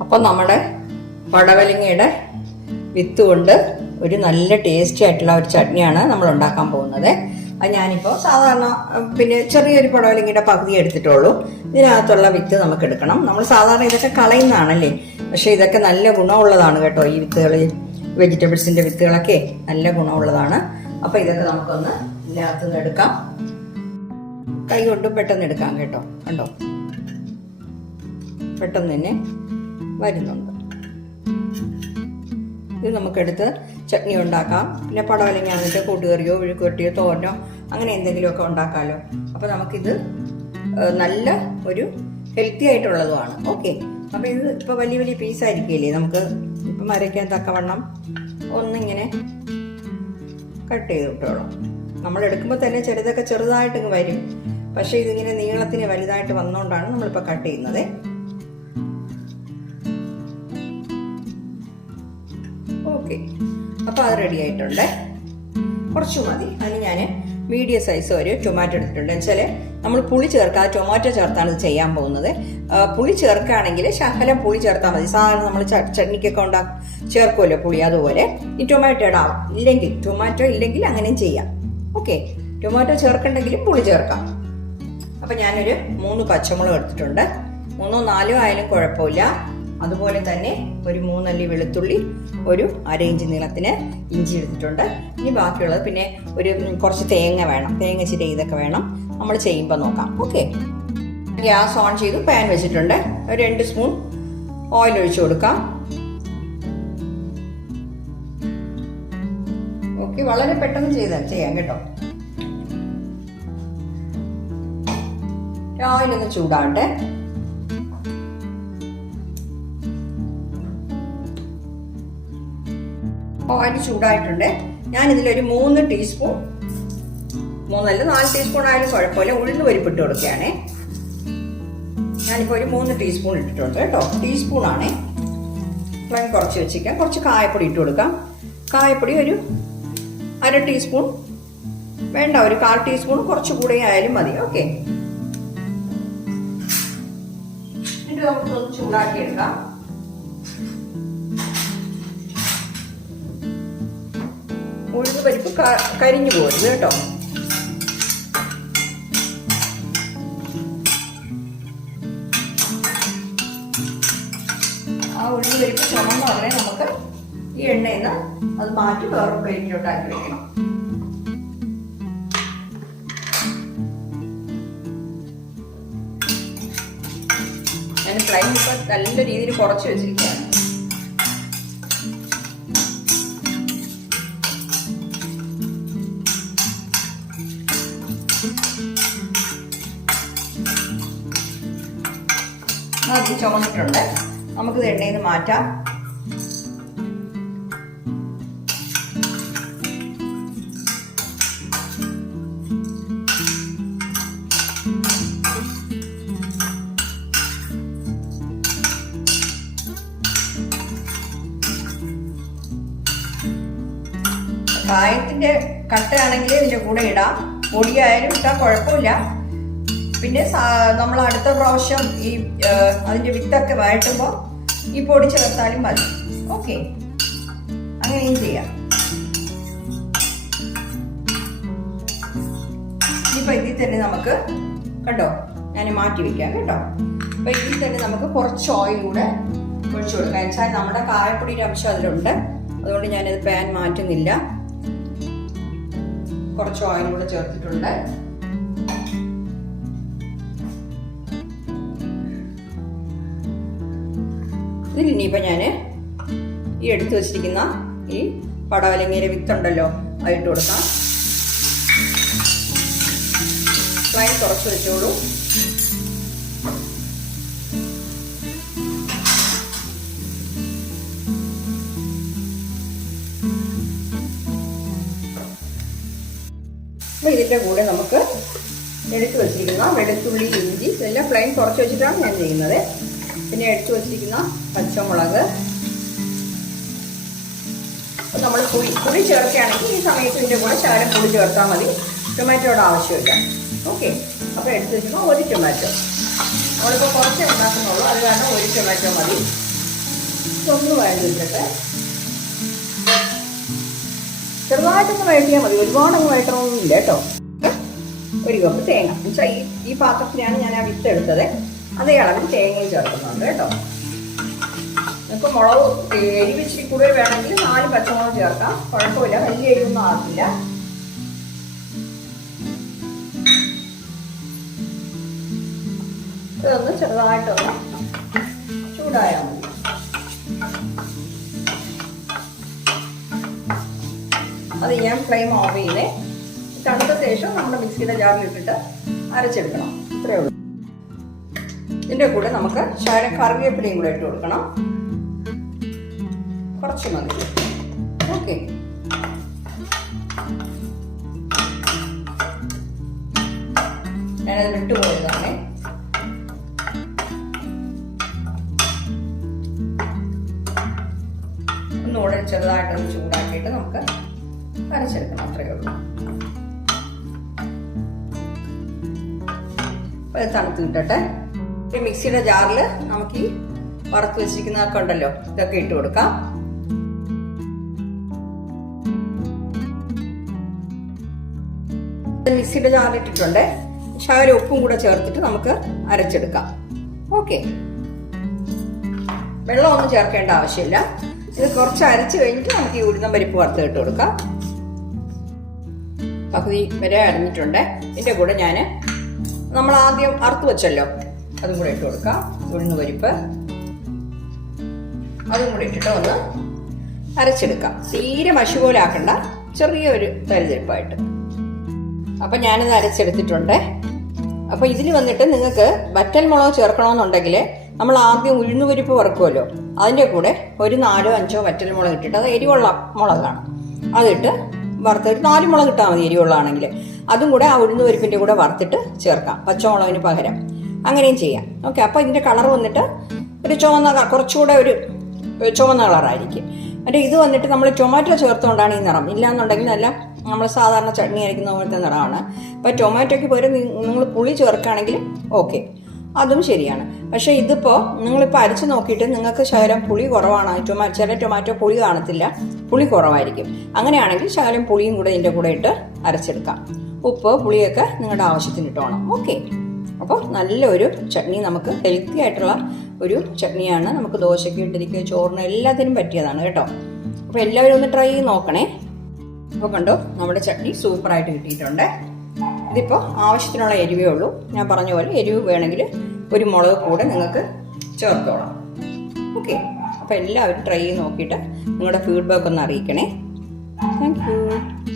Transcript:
അപ്പം നമ്മുടെ പടവലിങ്ങയുടെ വിത്ത് കൊണ്ട് ഒരു നല്ല ടേസ്റ്റി ആയിട്ടുള്ള ഒരു ചട്നിയാണ് നമ്മൾ ഉണ്ടാക്കാൻ പോകുന്നത്. അത് ഞാനിപ്പോൾ സാധാരണ പിന്നെ ചെറിയൊരു പടവലിങ്ങയുടെ പകുതി എടുത്തിട്ടുള്ളൂ. ഇതിനകത്തുള്ള വിത്ത് നമുക്ക് എടുക്കണം. നമ്മൾ സാധാരണ ഇതൊക്കെ കളയുന്നതാണല്ലേ? പക്ഷേ ഇതൊക്കെ നല്ല ഗുണമുള്ളതാണ് കേട്ടോ. ഈ വിത്തുകൾ വെജിറ്റബിൾസിന്റെ വിത്തുകളൊക്കെ നല്ല ഗുണമുള്ളതാണ്. അപ്പോൾ ഇതൊക്കെ നമുക്കൊന്ന് ഇതിനകത്തുനിന്ന് എടുക്കാം. കൈ കൊണ്ടും പെട്ടെന്ന് എടുക്കാം കേട്ടോ. കണ്ടോ? പെട്ടെന്ന് തന്നെ വരുന്നുണ്ട്. ഇത് നമുക്കെടുത്ത് ചട്നി ഉണ്ടാക്കാം. പിന്നെ പടവലങ്ങ എന്നിട്ട് കൂട്ടുകറിയോ വിഴുക്കുവരട്ടിയോ തോരനോ അങ്ങനെ എന്തെങ്കിലുമൊക്കെ ഉണ്ടാക്കാമല്ലോ അപ്പോൾ നമുക്കിത് നല്ല ഒരു ഹെൽത്തി ആയിട്ടുള്ളതുമാണ്. ഓക്കെ അപ്പോൾ ഇത് ഇപ്പോൾ വലിയ വലിയ പീസ് ആയിരിക്കില്ലേ? നമുക്ക് ഇപ്പം അരയ്ക്കാൻ തക്കവണ്ണം ഒന്നിങ്ങനെ കട്ട് ചെയ്ത് വിട്ടോളാം നമ്മൾ എടുക്കുമ്പോൾ തന്നെ ചെറുതൊക്കെ ചെറുതായിട്ടങ്ങ് വരും. പക്ഷേ ഇതിങ്ങനെ നീളത്തിന് വലുതായിട്ട് വന്നുകൊണ്ടാണ് നമ്മളിപ്പോൾ കട്ട് ചെയ്യുന്നത്. ഓക്കെ. അപ്പോൾ അത് റെഡി ആയിട്ടുണ്ട്. കുറച്ച് മതി. അതിന് ഞാൻ മീഡിയം സൈസ് ഒരു ടൊമാറ്റോ എടുത്തിട്ടുണ്ട്. വെച്ചാൽ നമ്മൾ പുളി ചേർക്കാതെ ടൊമാറ്റോ ചേർത്താണ് ഇത് ചെയ്യാൻ പോകുന്നത്. പുളി ചേർക്കുകയാണെങ്കിൽ ശകലം പുളി ചേർത്താൽ മതി. സാധാരണ നമ്മൾ ചട്നിക്കൊക്കെ ഉണ്ടാ ചേർക്കുമല്ലോ പുളി അതുപോലെ. ഈ ടൊമാറ്റോ ഇടാം ഇല്ലെങ്കിൽ ടൊമാറ്റോ ഇല്ലെങ്കിൽ അങ്ങനെയും ചെയ്യാം. ഓക്കെ. ടൊമാറ്റോ ചേർക്കണ്ടെങ്കിലും പുളി ചേർക്കാം. അപ്പം ഞാനൊരു മൂന്ന് പച്ചമുളക് എടുത്തിട്ടുണ്ട്. മൂന്നോ നാലോ ആയാലും കുഴപ്പമില്ല. അതുപോലെ തന്നെ ഒരു മൂന്നല്ലി വെളുത്തുള്ളി ഒരു അര ഇഞ്ച് നീളത്തിന് ഇഞ്ചി എടുത്തിട്ടുണ്ട്. ഇനി ബാക്കിയുള്ളത് പിന്നെ ഒരു കുറച്ച് തേങ്ങ വേണം. തേങ്ങ ചിരി ഇതൊക്കെ വേണം. നമ്മൾ ചെയ്യുമ്പോൾ നോക്കാം. ഓക്കെ. ഗ്യാസ് ഓൺ ചെയ്ത് പാൻ വെച്ചിട്ടുണ്ട്. ഒരു രണ്ട് സ്പൂൺ ഓയിൽ ഒഴിച്ചു കൊടുക്കാം. ഓക്കെ വളരെ പെട്ടെന്ന് ചെയ്താൽ ചെയ്യാം കേട്ടോ. ഓയിൽ ഒന്ന് ചൂടാവട്ടെ. ഓയിൽ ചൂടായിട്ടുണ്ട്. ഞാൻ ഇതിലൊരു മൂന്ന് ടീസ്പൂൺ മൂന്നല്ല നാല് ടീസ്പൂൺ ആയാലും കുഴപ്പമില്ല. ഉഴുന്ന് പരിപ്പിട്ട് കൊടുക്കുകയാണേ. ഞാനിപ്പോൾ ഒരു മൂന്ന് ടീസ്പൂൺ ഇട്ടിട്ടുണ്ട് കേട്ടോ. ടീസ്പൂൺ ആണേ. ഫ്ലെയിം കുറച്ച് വെച്ചിരിക്കാം. കുറച്ച് കായപ്പൊടി ഇട്ട് കൊടുക്കാം. കായപ്പൊടി ഒരു അര ടീസ്പൂൺ വേണ്ട ഒരു കാൽ ടീസ്പൂൺ കുറച്ച് കൂടെ ആയാലും മതി. ഓക്കെ ചൂടാക്കി എടുക്കാം പരിപ്പ് കരിഞ്ഞു പോകരുത് കേട്ടോ. ആ ഉഴുന്ന് പരിപ്പ് ചുമന്ന് പറഞ്ഞാൽ നമുക്ക് ഈ എണ്ണയിൽ നിന്ന് അത് മാറ്റി വേറെ പ്ലേറ്റിലോട്ടാക്കി വെക്കണം. ഞാൻ ഫ്ലൈം ഇപ്പം നല്ല രീതിയിൽ കുറച്ച് വെച്ചിരിക്കുകയാണ്. അത് ചുമന്നിട്ടുണ്ട്. നമുക്കിത് എണ്ണയിൽ നിന്ന് മാറ്റാം. കായത്തിന്റെ കട്ടയാണെങ്കിൽ ഇതിന്റെ കൂടെ ഇടാം. പൊടിയായാലും ഇട്ടാൽ കുഴപ്പമില്ല. പിന്നെ നമ്മൾ അടുത്ത പ്രാവശ്യം ഈ അതിന്റെ വിത്തൊക്കെ വഴറ്റുമ്പോൾ ഈ പൊടി ചേർത്താലും മതി. ഓക്കെ. അങ്ങനെയും ചെയ്യാം. ഇനിയിപ്പോൾ ഇതിൽ തന്നെ നമുക്ക് കണ്ടോ? ഞാൻ മാറ്റി വെക്കാം കേട്ടോ. അപ്പോൾ ഇതിൽ തന്നെ നമുക്ക് കുറച്ച് ഓയിൽ കൂടെ ഒഴിച്ചു കൊടുക്കാം. വെച്ചാൽ നമ്മുടെ കായപ്പൊടിയുടെ അംശം അതിലുണ്ട്. അതുകൊണ്ട് ഞാനത് പാൻ മാറ്റുന്നില്ല. കുറച്ച് ഓയിൽ കൂടെ ചേർത്തിട്ടുണ്ട്. ഇതിൽ ഇനിയിപ്പോൾ ഞാൻ ഈ എടുത്തു വച്ചിരിക്കുന്ന ഈ പടവലങ്ങയുടെ വിത്തുണ്ടല്ലോ അതിട്ട് കൊടുക്കാം. ഫ്ലൈ കുറച്ച് വെച്ചോളൂ. ഇതിന്റെ കൂടെ നമുക്ക് എടുത്തു വച്ചിരിക്കുന്ന വെളുത്തുള്ളി ഇഞ്ചി ഇതെല്ലാം ഫ്ലെയിം കുറച്ച് വെച്ചിട്ടാണ് ഞാൻ ചെയ്യുന്നത്. പിന്നെ എടുത്തു വച്ചിരിക്കുന്ന പച്ചമുളക്. നമ്മൾ പുളി പുളി ചേർക്കുകയാണെങ്കിൽ ഈ സമയത്ത് ഇതിന്റെ കൂടെ ശകലം പുളി ചേർത്താൽ മതി. ടൊമാറ്റോയുടെ ആവശ്യമില്ല. ഓക്കെ. അപ്പോൾ എടുത്ത് വെച്ചാൽ ഒരു ടൊമാറ്റോ. നമ്മളിപ്പോൾ കുറച്ച് ഉണ്ടാക്കുന്നുള്ളൂ. അത് കാരണം ഒരു ടൊമാറ്റോ മതി. ഇതൊന്ന് വഴണ്ടിട്ടിട്ട് ചെറുതായിട്ടൊന്ന് വഴറ്റിയാൽ മതി. ഒരുപാടങ്ങ് വഴറ്റണമെന്നില്ല കേട്ടോ. ഒരു കപ്പ് തേങ്ങ. എന്നുവെച്ചാൽ ഈ ഈ പാത്രത്തിലാണ് ഞാൻ ആ വിത്ത് എടുത്തത്. അതേ അളവിൽ തേങ്ങയും ചേർക്കുന്നുണ്ട് കേട്ടോ. നിങ്ങൾക്ക് മുളക് എരിവ് ഇച്ചിരി കൂടുതൽ വേണമെങ്കിൽ നാല് പച്ചമുളക് ചേർക്കാം. കുഴപ്പമില്ല വലിയ എരിവൊന്നും ആകില്ല ഇതൊന്ന് ചെറുതായിട്ടൊന്ന് ചൂടായാൽ മതി. അത് ഞാൻ ഫ്ലെയിം ഓഫ് ചെയ്തേ. തണുത്ത ശേഷം നമ്മുടെ മിക്സിയുടെ ജാറിൽ ഇട്ടിട്ട് അരച്ചെടുക്കണം. ഇത്രയേ ഉള്ളൂ. ഇതിന്റെ കൂടെ നമുക്ക് ശകലം കറിവേപ്പിലയും കൂടെ ഇട്ട് കൊടുക്കണം. കുറച്ച് മതി. ഓക്കെ. ഞാനത് വിട്ടുപോയതാണേ ഒന്നുകൂടെ ചെറുതായിട്ടൊന്ന് ചൂടാക്കിയിട്ട് നമുക്ക് അരച്ചെടുക്കണം. അത്രയേ ഉള്ളൂ. അപ്പോൾ ഇത് തണുത്ത് കിട്ടട്ടെ. ഈ മിക്സിയുടെ ജാറിൽ നമുക്ക് ഈ വറുത്ത് വെച്ചിരിക്കുന്നതൊക്കെ ഉണ്ടല്ലോ ഇതൊക്കെ ഇട്ട് കൊടുക്കാം. മിക്സിയുടെ ജാറിൽ ഇട്ടിട്ടുണ്ട് ശകലം ഉപ്പും കൂടെ ചേർത്തിട്ട് നമുക്ക് അരച്ചെടുക്കാം. ഓക്കെ. വെള്ളമൊന്നും ചേർക്കേണ്ട ആവശ്യമില്ല. ഇത് കുറച്ച് അരച്ച് കഴിഞ്ഞിട്ട് നമുക്ക് ഈ ഉഴുന്ന പരിപ്പ് വറുത്ത് ഇട്ട് കൊടുക്കാം. പകുതി വരെ അരഞ്ഞിട്ടുണ്ട്. ഇതിന്റെ കൂടെ ഞാൻ നമ്മൾ ആദ്യം അറുത്ത് വെച്ചല്ലോ. അതും കൂടെ ഇട്ട് കൊടുക്കാം. ഉഴുന്ന് പരിപ്പ് അതും കൂടെ ഇട്ടിട്ട് ഒന്ന് അരച്ചെടുക്കാം. തീരെ മഷി പോലെ ആക്കണ്ട. ചെറിയ ചെറിയൊരു തരിതരിപ്പായിട്ട്. അപ്പം ഞാനത് അരച്ചെടുത്തിട്ടുണ്ട്. അപ്പോൾ ഇതിൽ വന്നിട്ട് നിങ്ങൾക്ക് വറ്റൽ മുളക് ചേർക്കണമെന്നുണ്ടെങ്കിൽ നമ്മൾ ആദ്യം ഉഴുന്നുപരിപ്പ് വറക്കുമല്ലോ. അതിന്റെ കൂടെ ഒരു നാലോ അഞ്ചോ വറ്റൽ മുളക് ഇട്ടിട്ട് അത് എരിവുള്ള മുളകാണ്. അതിട്ട് വറുത്ത് ഒരു നാല് മുളക് ഇട്ടാൽ മതി എരിവുള്ളതാണെങ്കിൽ അതും കൂടെ ആ ഉഴുന്നുപരിപ്പിന്റെ കൂടെ വറുത്തിട്ട് ചേർക്കാം. പച്ചമുളകിന് പകരം. അങ്ങനെയും ചെയ്യാം. ഓക്കെ അപ്പോൾ ഇതിന്റെ കളർ വന്നിട്ട് ഒരു ചുവന്ന കുറച്ചുകൂടെ ഒരു ഒരു ചുവന്ന കളറായിരിക്കും മറ്റേ ഇത് വന്നിട്ട് നമ്മൾ ടൊമാറ്റോ ചേർത്തുകൊണ്ടാണ് ഈ നിറം. ഇല്ലാന്നുണ്ടെങ്കിൽ നല്ല നമ്മൾ സാധാരണ ചട്നി അരയ്ക്കുന്ന പോലത്തെ നിറമാണ്. അപ്പോൾ ടൊമാറ്റോയ്ക്ക് പകരം നിങ്ങൾ പുളി ചേർക്കുകയാണെങ്കിൽ ഓക്കെ അതും ശരിയാണ്. പക്ഷേ ഇതിപ്പോൾ നിങ്ങളിപ്പോൾ അരച്ച് നോക്കിയിട്ട് നിങ്ങൾക്ക് ശകലം പുളി കുറവാണ്. ടൊമാ ചില ടൊമാറ്റോ പുളി കാണത്തില്ല. പുളി കുറവായിരിക്കും. അങ്ങനെയാണെങ്കിൽ ശകലം പുളിയും കൂടെ ഇതിന്റെ കൂടെ ഇട്ട് അരച്ചെടുക്കാം. ഉപ്പ് പുളിയൊക്കെ നിങ്ങളുടെ ആവശ്യത്തിന് ഇട്ടോണം ഓക്കെ അപ്പോൾ നല്ലൊരു ചട്നി നമുക്ക് ഹെൽത്തി ആയിട്ടുള്ള ഒരു ചട്നിയാണ് നമുക്ക് ദോശയ്ക്ക് ഇട്ടിരിക്കുക ചോറിന് എല്ലാത്തിനും പറ്റിയതാണ് കേട്ടോ. അപ്പോൾ എല്ലാവരും ഒന്ന് ട്രൈ ചെയ്ത് നോക്കണേ. അപ്പോൾ കണ്ടോ നമ്മുടെ ചട്നി സൂപ്പറായിട്ട് കിട്ടിയിട്ടുണ്ട്. ഇതിപ്പോൾ ആവശ്യത്തിനുള്ള എരിവേ ഉള്ളൂ. ഞാൻ പറഞ്ഞ പോലെ എരിവ് വേണമെങ്കിൽ ഒരു മുളക് കൂടെ നിങ്ങൾക്ക് ചേർത്തോളാം. ഓക്കെ അപ്പോൾ എല്ലാവരും ട്രൈ ചെയ്ത് നോക്കിയിട്ട് നിങ്ങളുടെ ഫീഡ്ബാക്ക് ഒന്ന് അറിയിക്കണേ. Thank you